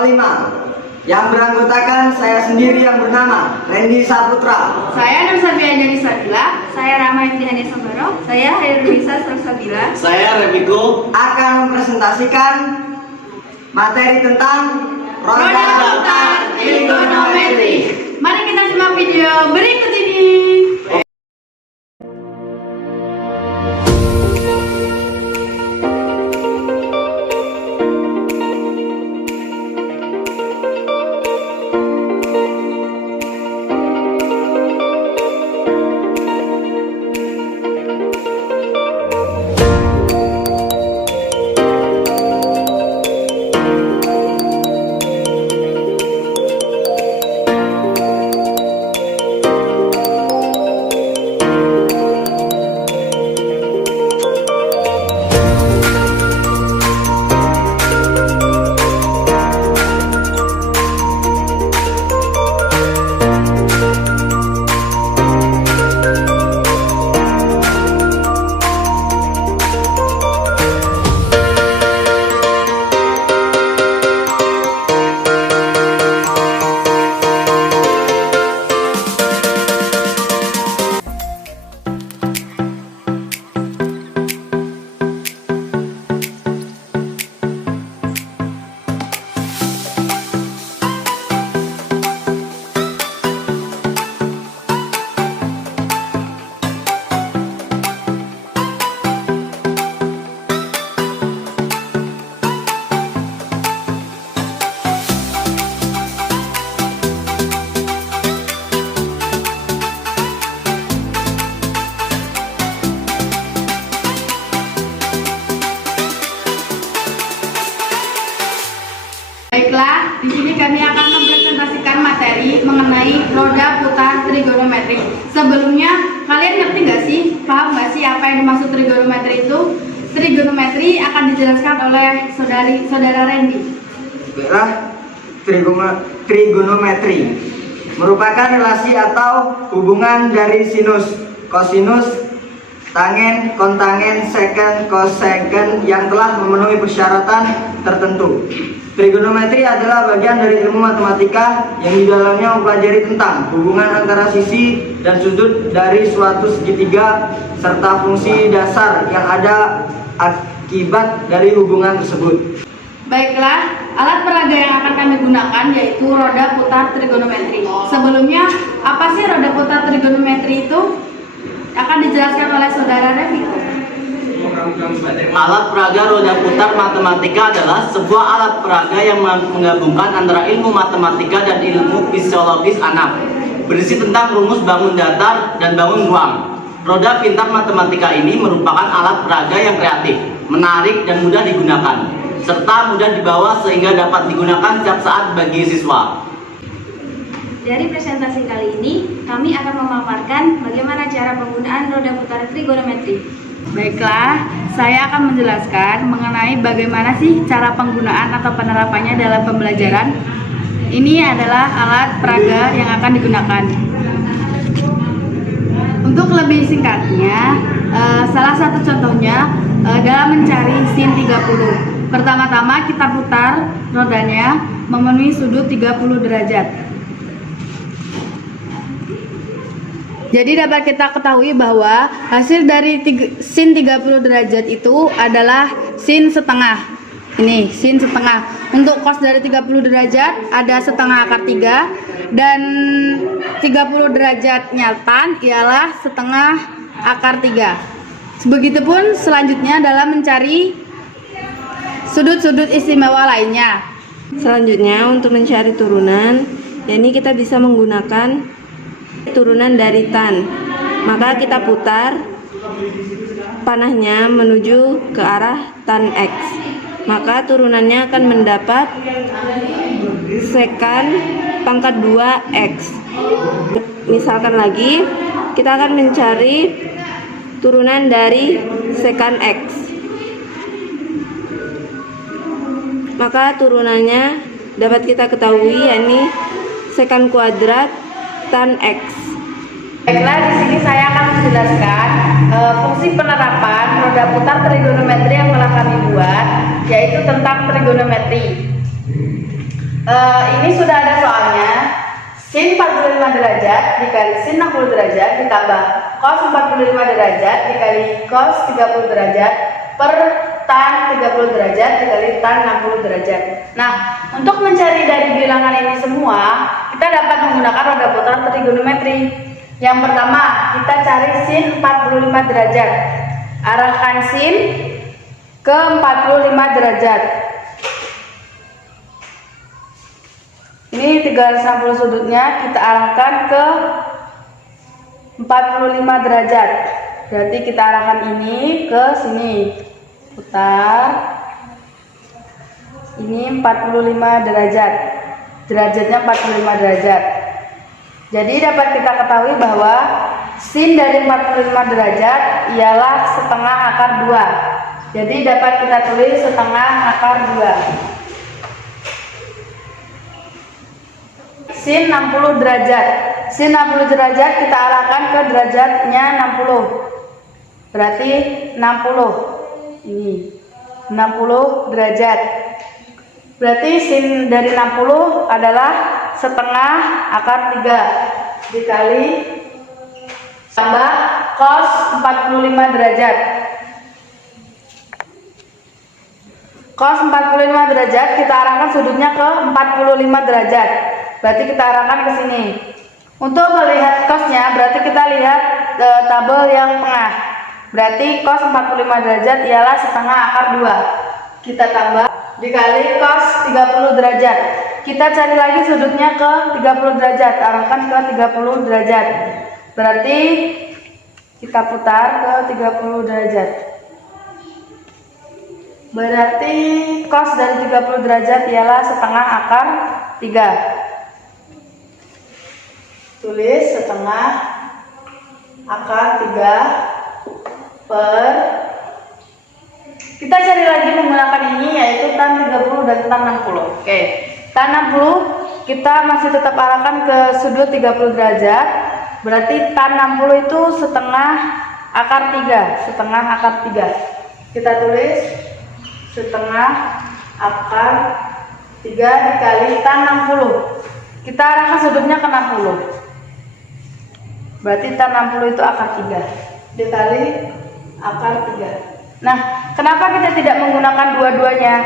Kelompok 5 yang beranggotakan saya sendiri yang bernama Randy Saputra. Saya Nur Sabianjani Sabila. Saya Rama Imtihani Sambaro. Saya Hairunisa Sabila. Saya Remiko Akan mempresentasikan materi tentang Roda putar trigonometri. Mari kita simak video berikut ini. Baiklah, di sini kami akan mempresentasikan materi mengenai roda putar trigonometri. Sebelumnya, kalian ngerti nggak sih, paham nggak sih apa yang dimaksud trigonometri itu? Trigonometri akan dijelaskan oleh saudara Randy. Baiklah, trigonometri merupakan relasi atau hubungan dari sinus, kosinus, tangen, kontangen, seken, koseken yang telah memenuhi persyaratan tertentu. Trigonometri adalah bagian dari ilmu matematika yang di dalamnya mempelajari tentang hubungan antara sisi dan sudut dari suatu segitiga serta fungsi dasar yang ada akibat dari hubungan tersebut. Baiklah, alat peraga yang akan kami gunakan yaitu roda putar trigonometri. Sebelumnya, apa sih roda putar trigonometri itu? Akan dijelaskan oleh saudara Remiko. Alat peraga roda putar matematika adalah sebuah alat peraga yang menggabungkan antara ilmu matematika dan ilmu fisiologis anak, berisi tentang rumus bangun datar dan bangun ruang. Roda pintar matematika ini merupakan alat peraga yang kreatif, menarik dan mudah digunakan, serta mudah dibawa sehingga dapat digunakan setiap saat bagi siswa. Dari presentasi kali ini, kami akan memaparkan bagaimana cara penggunaan roda putar trigonometri. Baiklah, saya akan menjelaskan mengenai bagaimana sih cara penggunaan atau penerapannya dalam pembelajaran. Ini adalah alat peraga yang akan digunakan. Untuk lebih singkatnya, salah satu contohnya dalam mencari sin 30. Pertama-tama kita putar rodanya memenuhi sudut 30 derajat. Jadi dapat kita ketahui bahwa hasil dari sin 30 derajat itu adalah sin setengah. Ini sin setengah. Untuk cos dari 30 derajat ada setengah akar 3, dan 30 derajatnya tan ialah setengah akar 3. Begitupun selanjutnya dalam mencari sudut-sudut istimewa lainnya. Selanjutnya untuk mencari turunan, yakni kita bisa menggunakan turunan dari tan. Maka kita putar panahnya menuju ke arah tan X. Maka turunannya akan mendapat sekan pangkat 2X. Misalkan lagi, kita akan mencari turunan dari sekan X. Maka turunannya dapat kita ketahui, yakni sekan kuadrat tan X. Baiklah, di sini saya akan menjelaskan fungsi penerapan roda putar trigonometri yang telah kami buat, yaitu tentang trigonometri. Ini sudah ada soalnya. Sin 45 derajat dikali sin 60 derajat ditambah cos 45 derajat dikali cos 30 derajat per tan 30 derajat dikali tan 60 derajat. Nah, untuk mencari dari bilangan ini semua, kita dapat menggunakan roda putar trigonometri. Yang pertama, kita cari sin 45 derajat. Arahkan sin ke 45 derajat. Ini 360 sudutnya kita arahkan ke 45 derajat. Berarti kita arahkan ini ke sini. Putar. Ini 45 derajat. Derajatnya 45 derajat. Jadi dapat kita ketahui bahwa sin dari 45 derajat ialah setengah akar 2. Jadi dapat kita tulis setengah akar 2. Sin 60 derajat. Sin 60 derajat kita arahkan ke derajatnya 60. Berarti 60. Ini 60 derajat. Berarti sin dari 60 adalah setengah akar 3 dikali tambah cos 45 derajat. Cos 45 derajat kita arahkan sudutnya ke 45 derajat. Berarti kita arahkan ke sini. Untuk melihat cosnya, berarti kita lihat tabel yang tengah. Berarti cos 45 derajat ialah setengah akar 2. Kita tambah dikali cos 30 derajat. Kita cari lagi sudutnya ke 30 derajat. Arahkan ke 30 derajat. Berarti kita putar ke 30 derajat. Berarti cos dari 30 derajat ialah setengah akar 3. Tulis setengah akar 3 per, kita cari lagi menggunakan ini yaitu tan 30 dan tan 60. Oke, tan 60 kita masih tetap arahkan ke sudut 30 derajat. Berarti tan 60 itu setengah akar 3. Setengah akar 3. Kita tulis setengah akar 3 dikali tan 60. Kita arahkan sudutnya ke 60. Berarti tan 60 itu akar 3 dikali akar 3. Nah, kenapa kita tidak menggunakan dua-duanya,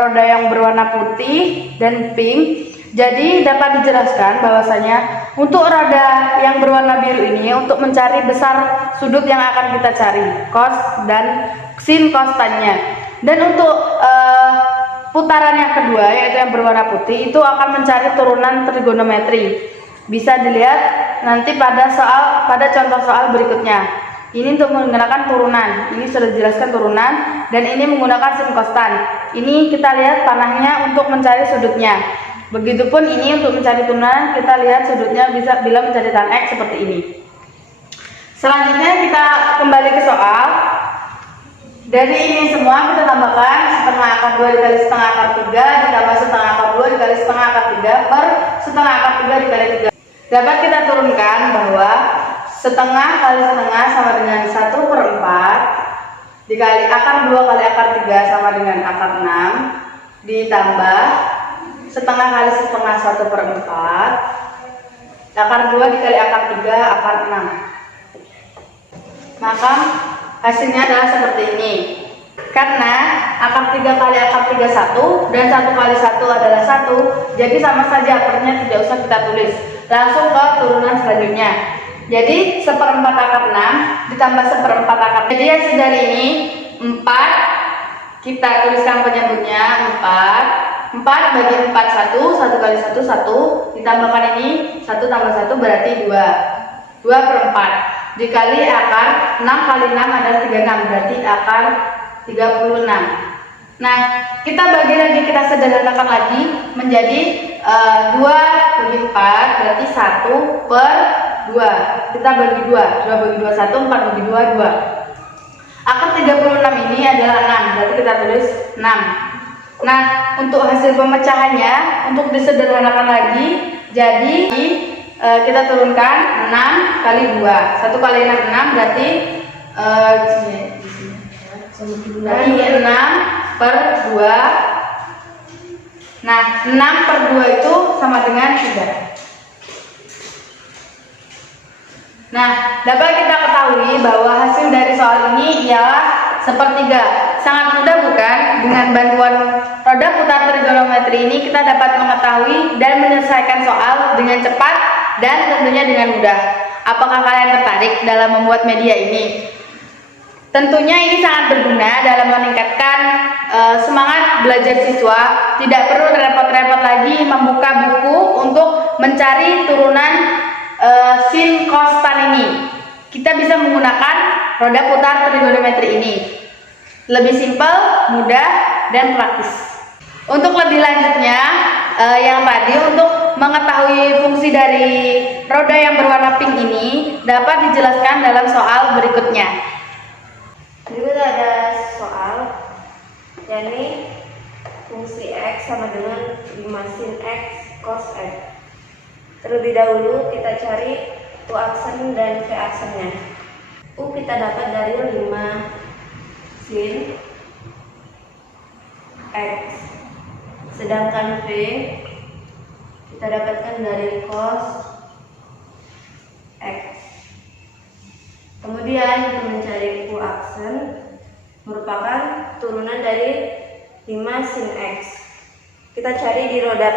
roda yang berwarna putih dan pink? Jadi dapat dijelaskan bahwasanya untuk roda yang berwarna biru ini untuk mencari besar sudut yang akan kita cari, cos dan sin cos tannya. Dan untuk putaran yang kedua yaitu yang berwarna putih itu akan mencari turunan trigonometri. Bisa dilihat nanti pada contoh soal berikutnya. Ini untuk menggunakan turunan. Ini sudah dijelaskan turunan dan ini menggunakan sin cos tan. Ini kita lihat panahnya untuk mencari sudutnya. Begitupun ini untuk mencari turunan, kita lihat sudutnya bisa bila mencari tan X seperti ini. Selanjutnya kita kembali ke soal. Dari ini semua kita tambahkan setengah akar 2 dikali setengah akar 3 ditambah setengah akar 2 dikali setengah akar 3 per setengah akar 3 dikali 3. Dapat kita turunkan bahwa setengah kali setengah sama dengan 1/4 dikali akar 2 kali akar 3 sama dengan akar 6 ditambah setengah kali setengah 1/4 akar 2 dikali akar 3 akar 6. Maka hasilnya adalah seperti ini. Karena akar 3 kali akar 3 1 dan 1 kali 1 adalah 1, jadi sama saja akarnya tidak usah kita tulis. Langsung ke turunan selanjutnya. Jadi 1/4 akar 6 ditambah 1/4 akar. Jadi hasil dari ini 4. Kita tuliskan penyebutnya 4. 4 bagi 4 1, 1 kali 1 1, ditambahkan ini 1 tambah 1 berarti 2. 2/4 dikali akar 6 kali 6 adalah 36, berarti akar 36. Nah, kita bagi lagi, kita sederhanakan lagi menjadi 2 bagi 4 berarti 1/2. Kita bagi 2 bagi 2 1, 4 bagi 2 2. Akar 36 ini adalah 6, berarti kita tulis 6. Nah, untuk hasil pemecahannya, untuk disederhanakan lagi, jadi kita turunkan 6 kali 2. 1 kali 6 6 berarti ini 6/2 Nah, 6/2 itu sama dengan 3. Nah, dapat kita ketahui bahwa hasil dari soal ini ialah sepertiga. Sangat mudah bukan? Dengan bantuan roda putar trigonometri ini kita dapat mengetahui dan menyelesaikan soal dengan cepat dan tentunya dengan mudah. Apakah kalian tertarik dalam membuat media ini? Tentunya ini sangat berguna dalam meningkatkan semangat belajar siswa. Tidak perlu repot-repot lagi membuka buku untuk mencari turunan sin cos tan ini. Kita bisa menggunakan roda putar trigonometri ini. Lebih simpel, mudah, dan praktis. Untuk lebih lanjutnya, yang tadi untuk mengetahui fungsi dari roda yang berwarna pink ini dapat dijelaskan dalam soal berikutnya. Berikut ada soal, yakni fungsi X sama dengan 5 sin X cos X. Terlebih dahulu kita cari U aksen dan V aksennya. U kita dapat dari 5 sin X, sedangkan V kita dapatkan dari cos X. Kemudian untuk mencari U aksen merupakan turunan dari 5 sin X. Kita cari di roda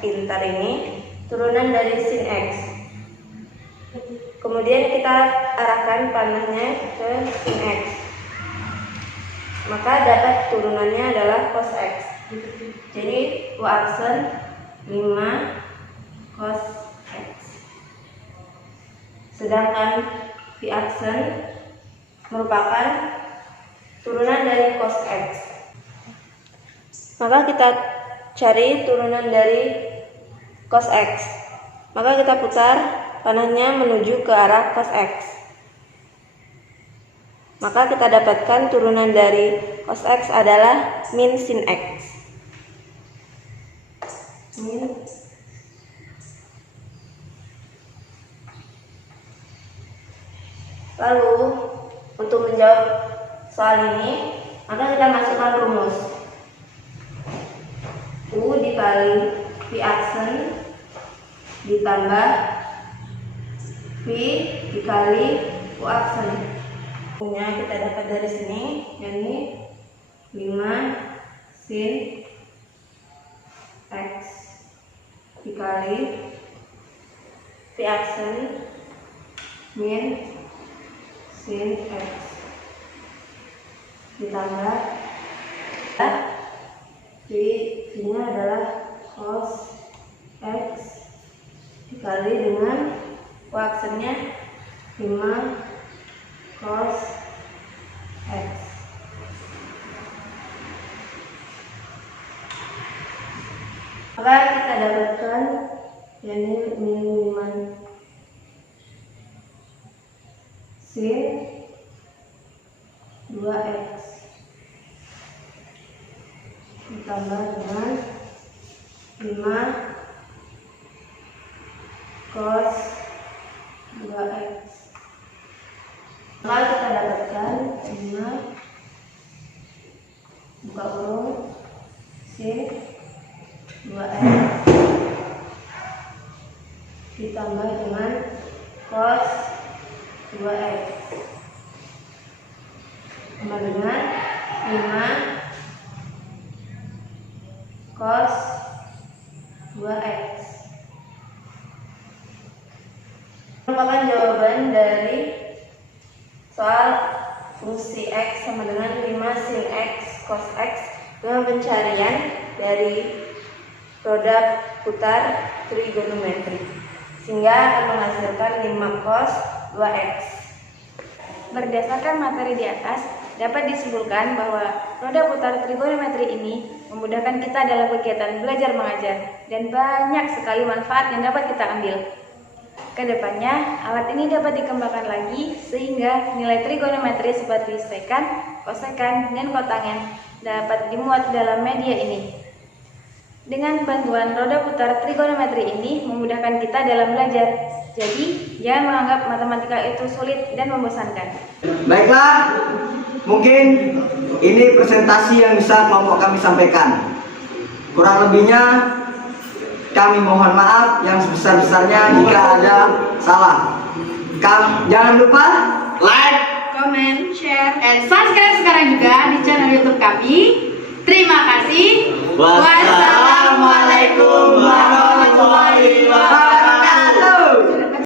pintar ini turunan dari sin X. Kemudian kita arahkan panahnya ke sin X. Maka dapat turunannya adalah cos X. Jadi U aksen 5 cos X. Sedangkan V aksen merupakan turunan dari cos X. Maka kita cari turunan dari cos X. Maka kita putar panahnya menuju ke arah cos X. Maka kita dapatkan turunan dari cos X adalah min sin X. Min. Lalu untuk menjawab soal ini, maka kita masukkan rumus. U dikali V aksen ditambah V dikali U aksen. U-nya kita dapat dari sini, yakni 5 sin X dikali V aksen min sin X ditambah V-nya adalah cos X dikali dengan U aksennya 5 cos X. Maka kita dapatkan yakni min 5 sin 2X ditambah dengan 5 cos 2X. Maka kita dapatkan 5 buka kurung sin 2X ditambah dengan cos 2X sama dengan 5 cos 2X. Merupakan jawaban dari soal fungsi X sama dengan 5 sin X cos X dengan pencarian dari roda putar trigonometri, sehingga akan menghasilkan 5 cos 2X. Berdasarkan materi di atas, dapat disimpulkan bahwa roda putar trigonometri ini memudahkan kita dalam kegiatan belajar mengajar dan banyak sekali manfaat yang dapat kita ambil. Kedepannya, alat ini dapat dikembangkan lagi sehingga nilai trigonometri seperti sekan, kosekan, dan kotangen dapat dimuat dalam media ini. Dengan bantuan roda putar trigonometri ini memudahkan kita dalam belajar. Jadi, jangan menganggap matematika itu sulit dan membosankan. Baiklah, mungkin ini presentasi yang bisa kelompok kami sampaikan. Kurang lebihnya kami mohon maaf yang sebesar-besarnya jika ada salah. Jangan lupa Like, comment, share, and subscribe sekarang juga di channel YouTube kami. Terima kasih. Wassalam.